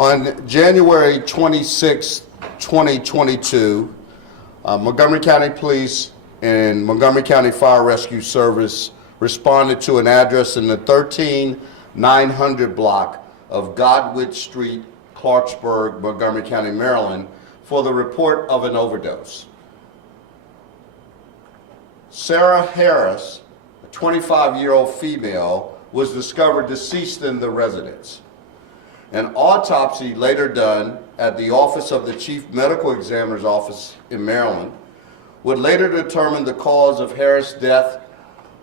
On January 26, 2022, Montgomery County Police and Montgomery County Fire Rescue Service responded to an address in the 13900 block of Godwit Street, Clarksburg, Montgomery County, Maryland, for the report of an overdose. Sarah Harris, a 25-year-old female, was discovered deceased in the residence. An autopsy later done at the Office of the Chief Medical Examiner's Office in Maryland would later determine the cause of Harris' death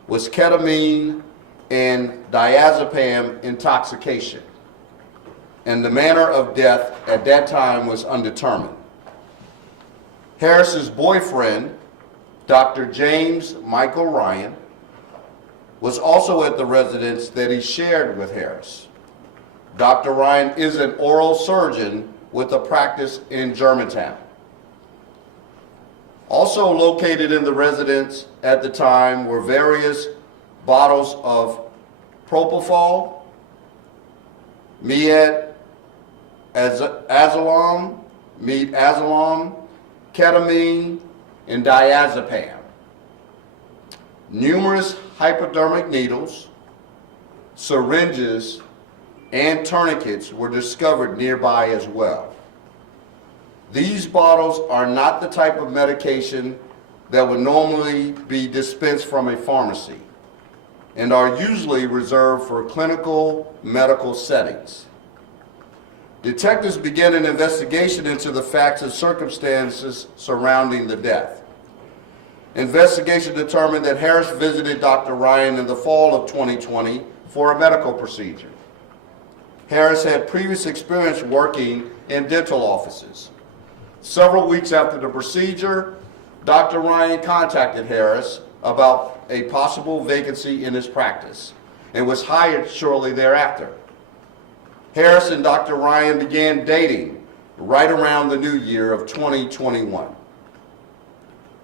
was ketamine and diazepam intoxication, and the manner of death at that time was undetermined. Harris's boyfriend, Dr. James Michael Ryan, was also at the residence that he shared with Harris. Dr. Ryan is an oral surgeon with a practice in Germantown. Also located in the residence at the time were various bottles of propofol, midazolam, ketamine, and diazepam. Numerous hypodermic needles, syringes, and tourniquets were discovered nearby as well. These bottles are not the type of medication that would normally be dispensed from a pharmacy and are usually reserved for clinical medical settings. Detectives began an investigation into the facts and circumstances surrounding the death. Investigation determined that Harris visited Dr. Ryan in the fall of 2020 for a medical procedure. Harris had previous experience working in dental offices. Several weeks after the procedure, Dr. Ryan contacted Harris about a possible vacancy in his practice and was hired shortly thereafter. Harris and Dr. Ryan began dating right around the new year of 2021.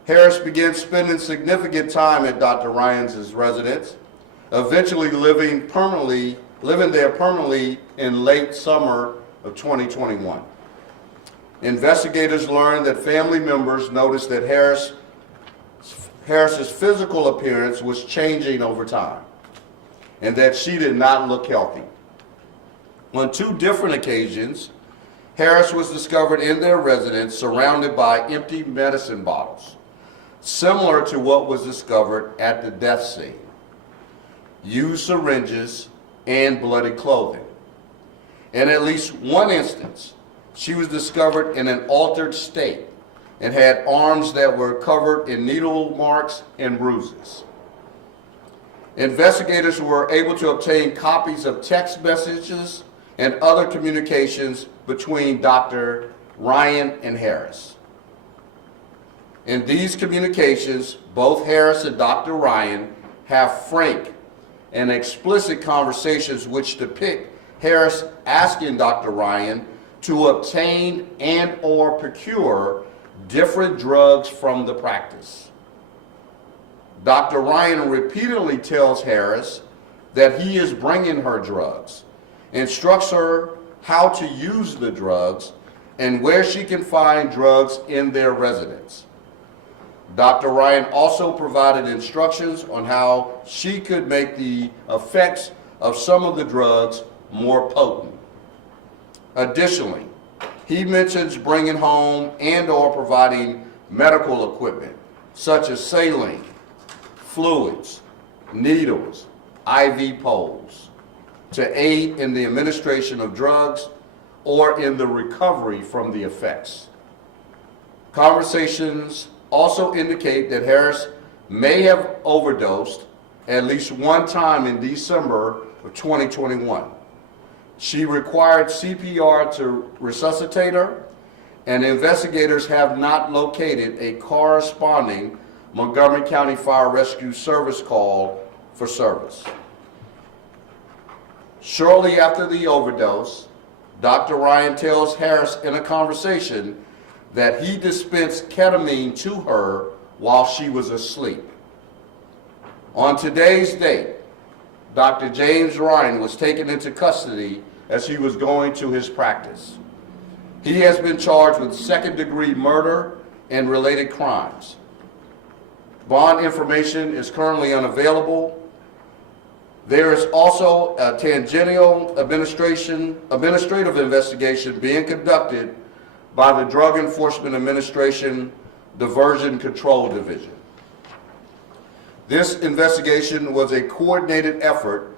Harris began spending significant time at Dr. Ryan's residence, eventually living there permanently in late summer of 2021. Investigators learned that family members noticed that Harris's physical appearance was changing over time and that she did not look healthy. On two different occasions, Harris was discovered in their residence surrounded by empty medicine bottles, similar to what was discovered at the death scene, used syringes, and bloody clothing. In at least one instance, she was discovered in an altered state and had arms that were covered in needle marks and bruises. Investigators were able to obtain copies of text messages and other communications between Dr. Ryan and Harris. In these communications, both Harris and Dr. Ryan have frank and explicit conversations which depict Harris asking Dr. Ryan to obtain and or procure different drugs from the practice. Dr. Ryan repeatedly tells Harris that he is bringing her drugs, instructs her how to use the drugs, and where she can find drugs in their residence. Dr. Ryan also provided instructions on how she could make the effects of some of the drugs more potent. Additionally, he mentions bringing home and or providing medical equipment such as saline, fluids, needles, IV poles to aid in the administration of drugs or in the recovery from the effects. Conversations also indicate that Harris may have overdosed at least one time in December of 2021. She required CPR to resuscitate her, and investigators have not located a corresponding Montgomery County Fire Rescue Service call for service. Shortly after the overdose, Dr. Ryan tells Harris in a conversation that he dispensed ketamine to her while she was asleep. On today's date, Dr. James Ryan was taken into custody as he was going to his practice. He has been charged with second-degree murder and related crimes. Bond information is currently unavailable. There is also a tangential administrative investigation being conducted by the Drug Enforcement Administration Diversion Control Division. This investigation was a coordinated effort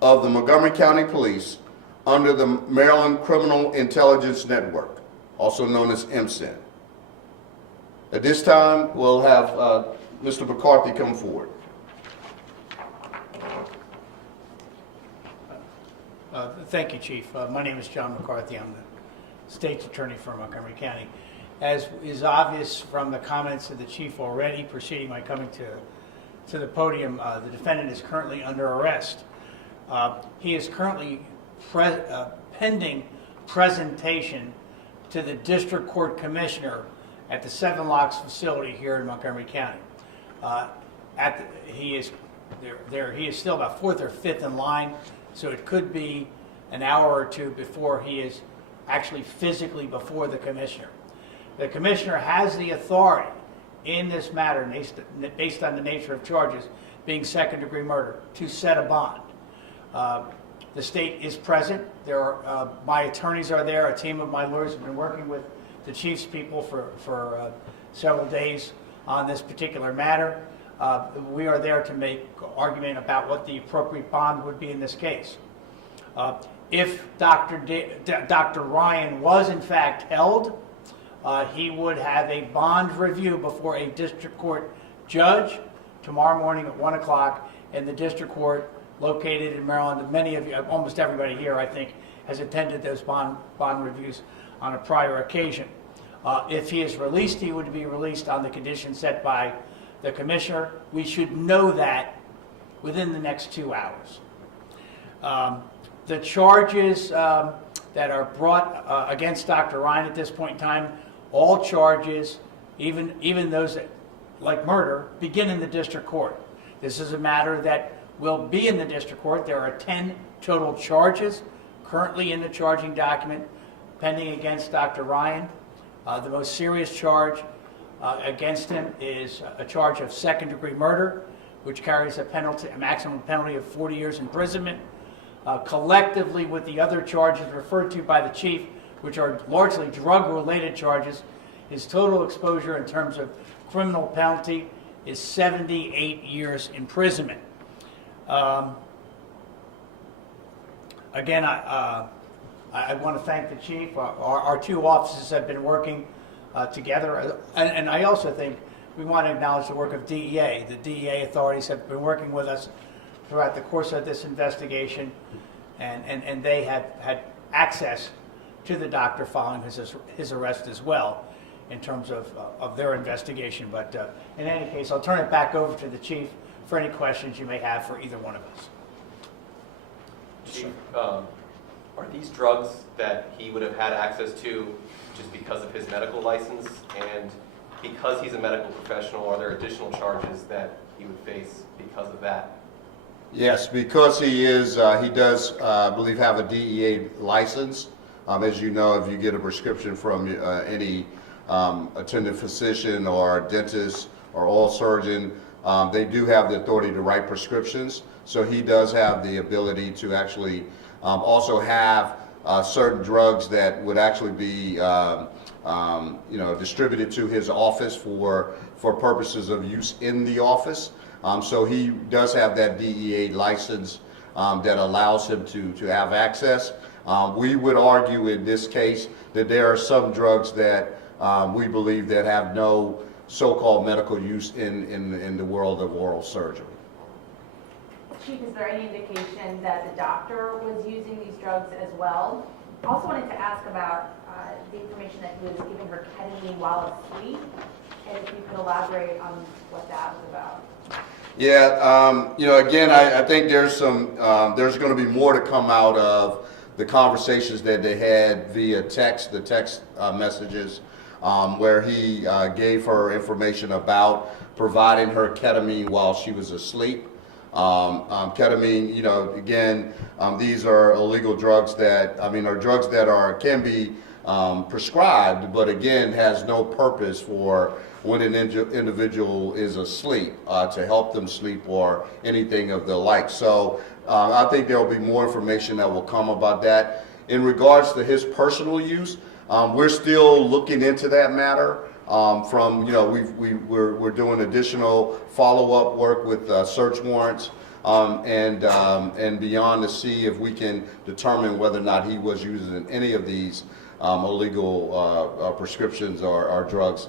of the Montgomery County Police under the Maryland Criminal Intelligence Network, also known as MCIN. At this time, we'll have Mr. McCarthy come forward. Thank you, Chief. My name is John McCarthy. I'm the State's Attorney for Montgomery County. As is obvious from the comments of the Chief already preceding my coming to the podium, the defendant is currently under arrest. He is currently pending presentation to the District Court Commissioner at the Seven Locks facility here in Montgomery County. He is still about fourth or fifth in line, so it could be an hour or two before he is actually physically before the Commissioner. The Commissioner has the authority in this matter, based on the nature of charges, being second-degree murder, to set a bond. The state is present. My attorneys are there. A team of my lawyers have been working with the Chief's people for several days on this particular matter. We are there to make argument about what the appropriate bond would be in this case. If Dr. Ryan was in fact held, he would have a bond review before a district court judge tomorrow morning at 1 o'clock in the district court located in Maryland. Many of you, almost everybody here, I think, has attended those bond reviews on a prior occasion. If he is released, he would be released on the conditions set by the Commissioner. We should know that within the next 2 hours. The charges that are brought against Dr. Ryan at this point in time, all charges, even those that, like murder, begin in the district court. This is a matter that will be in the district court. There are 10 total charges currently in the charging document pending against Dr. Ryan. The most serious charge against him is a charge of second-degree murder, which carries a maximum penalty of 40 years imprisonment. Collectively with the other charges referred to by the Chief, which are largely drug-related charges, his total exposure in terms of criminal penalty is 78 years imprisonment. Again, I want to thank the Chief. Our two offices have been working together, and I also think we want to acknowledge the work of DEA. The DEA authorities have been working with us throughout the course of this investigation, and they have had access to the doctor following his arrest as well in terms of their investigation. But in any case, I'll turn it back over to the Chief for any questions you may have for either one of us. Chief, are these drugs that he would have had access to just because of his medical license? And because he's a medical professional, are there additional charges that he would face because of that? Yes, because he does, I believe, have a DEA license. As you know, if you get a prescription from any attendant physician or dentist or oral surgeon, they do have the authority to write prescriptions. So he does have the ability to actually also have certain drugs that would actually be distributed to his office for purposes of use in the office. So he does have that DEA license that allows him to have access. We would argue in this case that there are some drugs that we believe that have no so-called medical use in the world of oral surgery. Chief, is there any indication that the doctor was using these drugs as well? I also wanted to ask about the information that he was giving her ketamine while asleep, and if you could elaborate on what that was about. Yeah, again, I think there's there's going to be more to come out of the conversations that they had via text, the text messages, where he gave her information about providing her ketamine while she was asleep. Ketamine, you know, again, these are illegal drugs that, are drugs that can be prescribed, but again, has no purpose for when an individual is asleep, to help them sleep or anything of the like. So I think there will be more information that will come about that. In regards to his personal use, we're still looking into that matter. We're doing additional follow-up work with search warrants and beyond to see if we can determine whether or not he was using any of these illegal prescriptions or drugs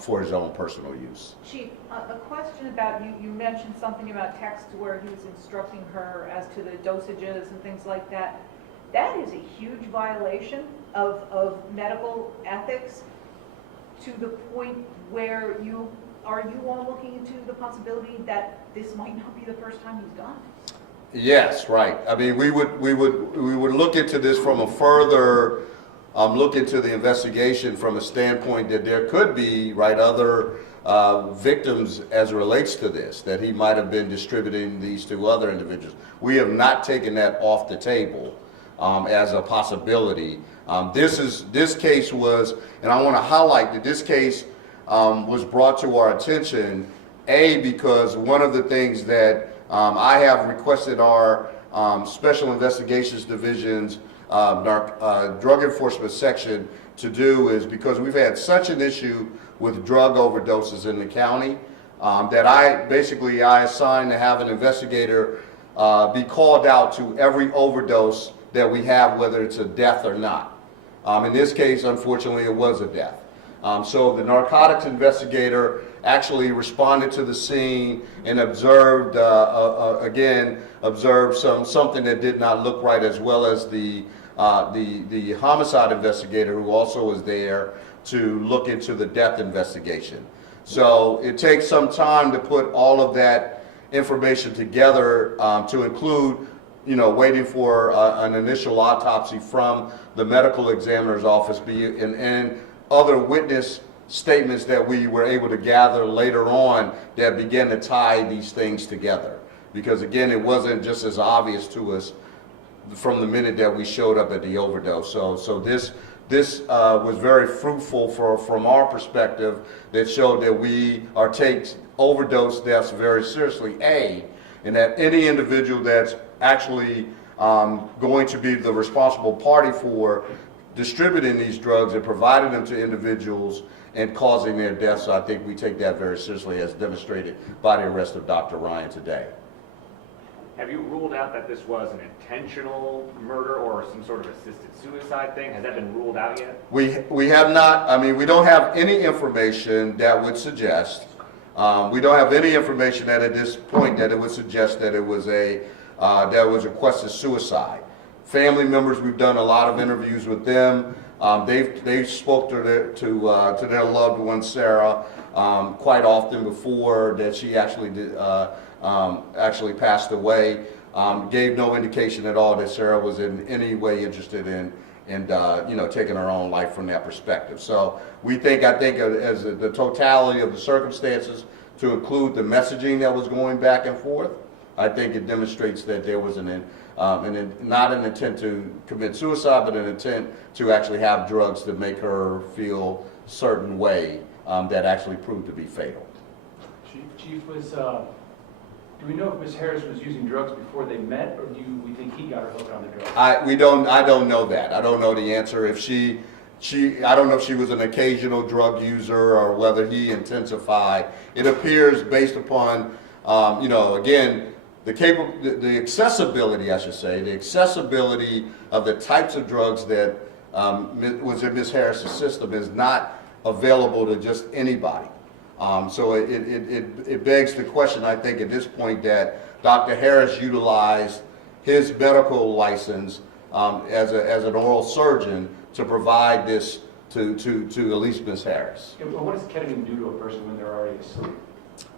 for his own personal use. Chief, a question about, you mentioned something about text where he was instructing her as to the dosages and things like that. That is a huge violation of medical ethics, to the point where are you all looking into the possibility that this might not be the first time he's done it? Yes, right. I mean, we would look into this from a further look into the investigation from a standpoint that there could be other victims as it relates to this, that he might have been distributing these to other individuals. We have not taken that off the table as a possibility. This case was, and I want to highlight that this case was brought to our attention, because one of the things that I have requested our Special Investigations Division's Drug Enforcement Section to do is because we've had such an issue with drug overdoses in the county that I assigned to have an investigator be called out to every overdose that we have, whether it's a death or not. In this case, unfortunately, it was a death. So the narcotics investigator actually responded to the scene and observed, something that did not look right, as well as the homicide investigator, who also was there to look into the death investigation. So it takes some time to put all of that information together, to include, waiting for an initial autopsy from the medical examiner's office, and other witness statements that we were able to gather later on that began to tie these things together. Because again, it wasn't just as obvious to us from the minute that we showed up at the overdose. So this was very fruitful from our perspective, that showed that we take overdose deaths very seriously, and that any individual that's actually going to be the responsible party for distributing these drugs and providing them to individuals and causing their deaths. So I think we take that very seriously, as demonstrated by the arrest of Dr. Ryan today. Have you ruled out that this was an intentional murder or some sort of assisted suicide thing? Has that been ruled out yet? We have not. We don't have any information that would suggest. We don't have any information that at this point that it would suggest that it was that was requested suicide. Family members, we've done a lot of interviews with them. They've spoke to their loved one, Sarah, quite often before that she actually passed away. Gave no indication at all that Sarah was in any way interested in taking her own life from that perspective. So I think as the totality of the circumstances, to include the messaging that was going back and forth, I think it demonstrates that there was not an intent to commit suicide, but an intent to actually have drugs to make her feel a certain way that actually proved to be fatal. Chief, do we know if Ms. Harris was using drugs before they met, or do we think he got her hooked on the drugs? I don't know that. I don't know the answer. If I don't know if she was an occasional drug user or whether he intensified. It appears based upon, again, the accessibility, I should say, the accessibility of the types of drugs that was in Ms. Harris's system is not available to just anybody. So it begs the question, I think, at this point, that Dr. Harris utilized his medical license as an oral surgeon to provide this to at least Ms. Harris. And what does ketamine do to a person when they're already asleep?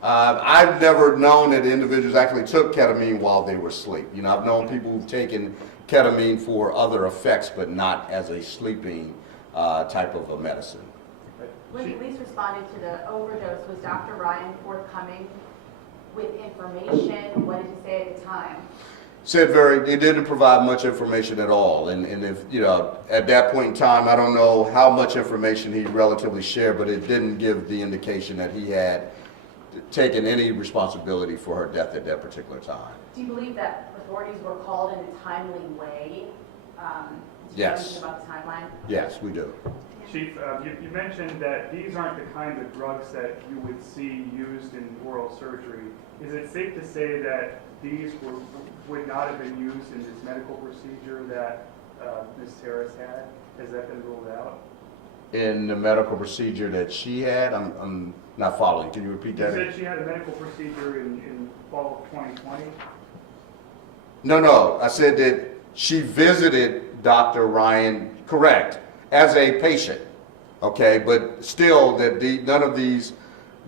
I've never known that individuals actually took ketamine while they were asleep. I've known people who've taken ketamine for other effects, but not as a sleeping type of a medicine. When police responded to the overdose, was Dr. Ryan forthcoming with information? What did he say at the time? It didn't provide much information at all. And if, at that point in time, I don't know how much information he relatively shared, but it didn't give the indication that he had taken any responsibility for her death at that particular time. Do you believe that authorities were called in a timely way? Do you know Yes. anything about the timeline? Yes, we do. Chief, you mentioned that these aren't the kinds of drugs that you would see used in oral surgery. Is it safe to say that these would not have been used in this medical procedure that Ms. Harris had? Has that been ruled out? In the medical procedure that she had, I'm not following. Can you repeat You that? said she had a medical procedure in fall of 2020? No. I said that she visited Dr. Ryan, correct, as a patient, okay? But still, that none of these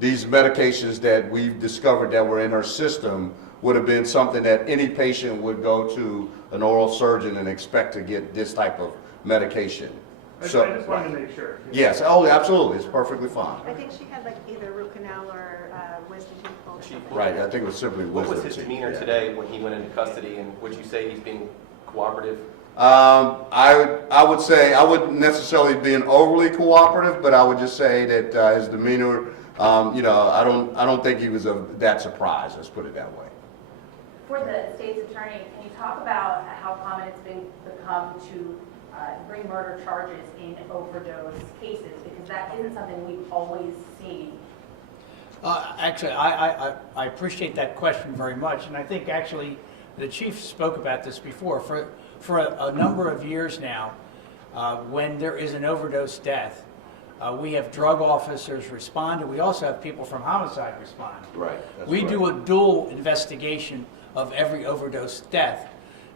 medications that we've discovered that were in her system would have been something that any patient would go to an oral surgeon and expect to get this type of medication. I just wanted to make sure. Yes, oh, absolutely, it's perfectly fine. I think she had like either root canal or wisdom tooth pulled. Chief, Right, I think it was simply What was wisdom his teeth, demeanor yeah. today when he went into custody, and would you say he's being cooperative? I would say, I wouldn't necessarily be overly cooperative, but I would just say that his demeanor, I don't think he was that surprised, let's put it that way. For the state's attorney, can you talk about how common it's become to bring murder charges in overdose cases? Because that isn't something we've always seen. Actually, I appreciate that question very much, and I think actually the chief spoke about this before. For a number of years now, when there is an overdose death, we have drug officers respond, and we also have people from homicide respond. Right. that's We right. do a dual investigation of every overdose death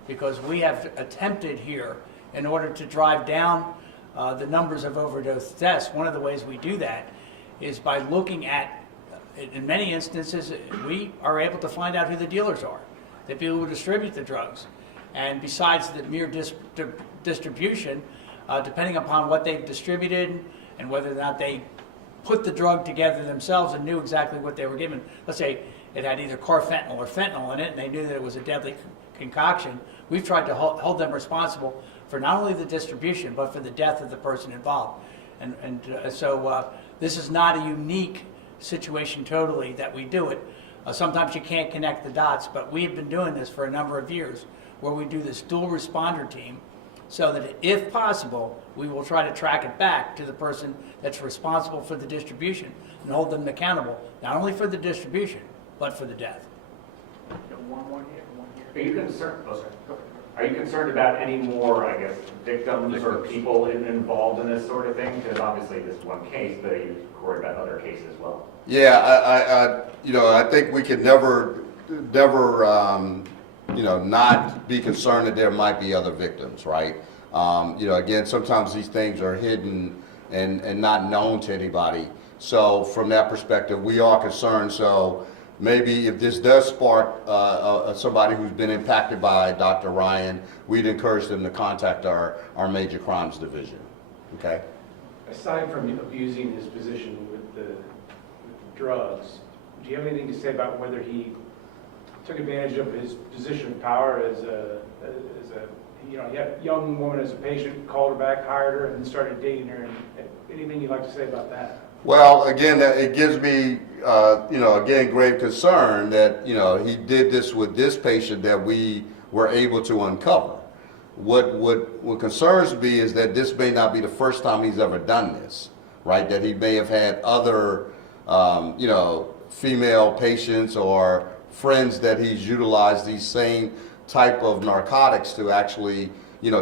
because we have attempted here, in order to drive down the numbers of overdose deaths, one of the ways we do that is by looking at, in many instances, we are able to find out who the dealers are, the people who distribute the drugs. And besides the mere distribution, depending upon what they've distributed and whether or not they put the drug together themselves and knew exactly what they were given. Let's say it had either carfentanil or fentanyl in it, and they knew that it was a deadly concoction. We've tried to hold them responsible for not only the distribution, but for the death of the person involved. So this is not a unique situation totally that we do it. Sometimes you can't connect the dots, but we have been doing this for a number of years, where we do this dual responder team, so that if possible, we will try to track it back to the person that's responsible for the distribution and hold them accountable, not only for the distribution, but for the death. One more here, one Are here. you concerned, are you concerned about any more, I guess, victims or people involved in this sort of thing? Because obviously this is one case, but you worry about other cases as well. Yeah, I think we can never, not be concerned that there might be other victims, right? Again, sometimes these things are hidden and not known to anybody. So from that perspective, we are concerned. So maybe if this does spark somebody who's been impacted by Dr. Ryan, we'd encourage them to contact our major crimes division, okay? Aside from abusing his position with the drugs, do you have anything to say about whether he took advantage of his position of power as a he had a young woman as a patient, called her back, hired her, and then started dating her? And anything you'd like to say about that? Well, again, it gives me, again, grave concern that, he did this with this patient that we were able to uncover. What concerns me is that this may not be the first time he's ever done this, right? That he may have had other, female patients or friends that he's utilized these same type of narcotics to actually,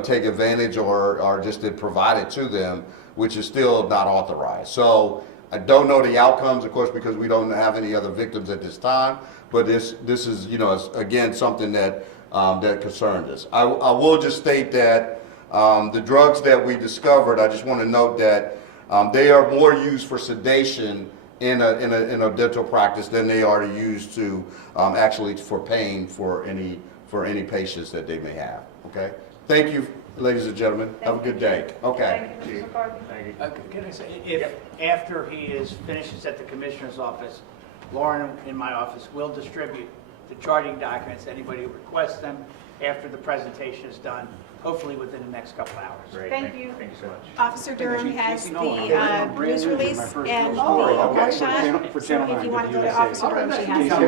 take advantage or just to provide it to them, which is still not authorized. So I don't know the outcomes, of course, because we don't have any other victims at this time. But this is, again, something that that concerned us. I will just state that the drugs that we discovered, I just want to note that they are more used for sedation in a dental practice than they are to use to actually for pain for any patients that they may have. Okay. Thank you, ladies and gentlemen. Have a good day. Okay. Thank you, Mr. McCarthy. Thank you. Can I say, if after he finishes at the commissioner's office, Lauren in my office will distribute the charging documents to anybody who requests them after the presentation is done, hopefully within the next couple hours. Great. Thank you. Thank you so much. Officer Durham has the Brand news new, release my first and the story. Okay. workshop. For So Channel if you 9 want to go to USA. Officer Durham, she has it. Detail